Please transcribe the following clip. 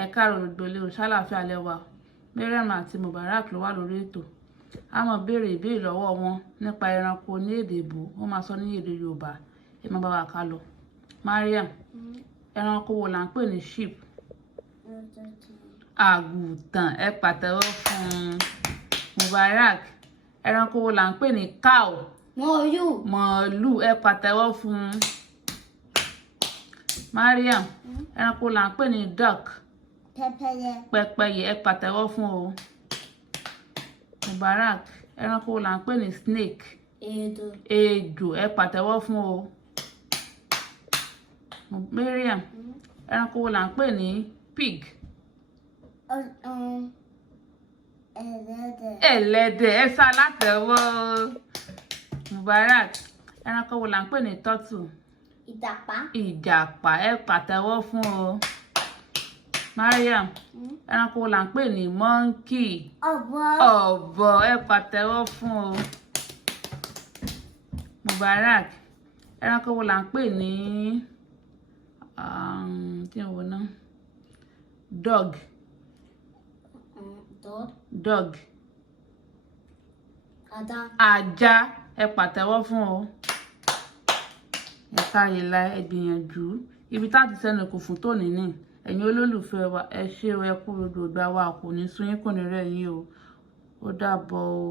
Ẹ káàárọ̀ gbogbo o ṣàlàáfíà lẹ́wà. Mariam àti Mubarak ló wà lórí ètò. A máa béèrè ìbéèrè lọ́wọ́ wọn nípa ẹranko ní èdè Ìgbò. Wọ́n máa sọ ní èdè Yorùbá. Ẹ máa bá wa ká lọ. Mariam, ẹranko wo là ń pè ní sheep? Àgùntàn. Ẹ pàtẹ́wọ́ fún Mubarak. Ẹranko wo là ń pè ní cow? Màálù. Ẹ pàtẹ́wọ́ fún Mariam. Ẹranko là ń pè ní duck? Pẹ́pẹ́yẹ. Ẹ pàtẹ́wọ́ fún o. Mubarak. Ẹranko là ń pè ní snake? Ejò. Ẹ pàtẹ́wọ́ fún o. Mariam. Ẹranko là ń pè ní pig? Ẹlẹ́dẹ̀. Ẹ sá látẹ́wọ́. Mubarak. Ẹranko là ń pè ní turtle? Ìjàpá. Ẹ pàtẹ́wọ́ fún o. Mariam. Ẹranko là ń pè ní monkey? Ọ̀bọ. Ẹ pàtẹ́wọ́ fún o. Mubarak. Ẹranko là ń pè ní dog? Dog. Ajá. Ẹ pàtẹ́wọ́ fún o. Ẹ káyè la ẹ gbìyànjú. Ibi tá ti sẹ́nu kò fún tòní ní. Ẹ̀yin olólùfẹ́ wa, ẹ ṣé o, ẹ kú gbogbo ìgbà wa, kò ní sú yín, kò ní rẹ̀ yín o. Ó dàbọ̀ o.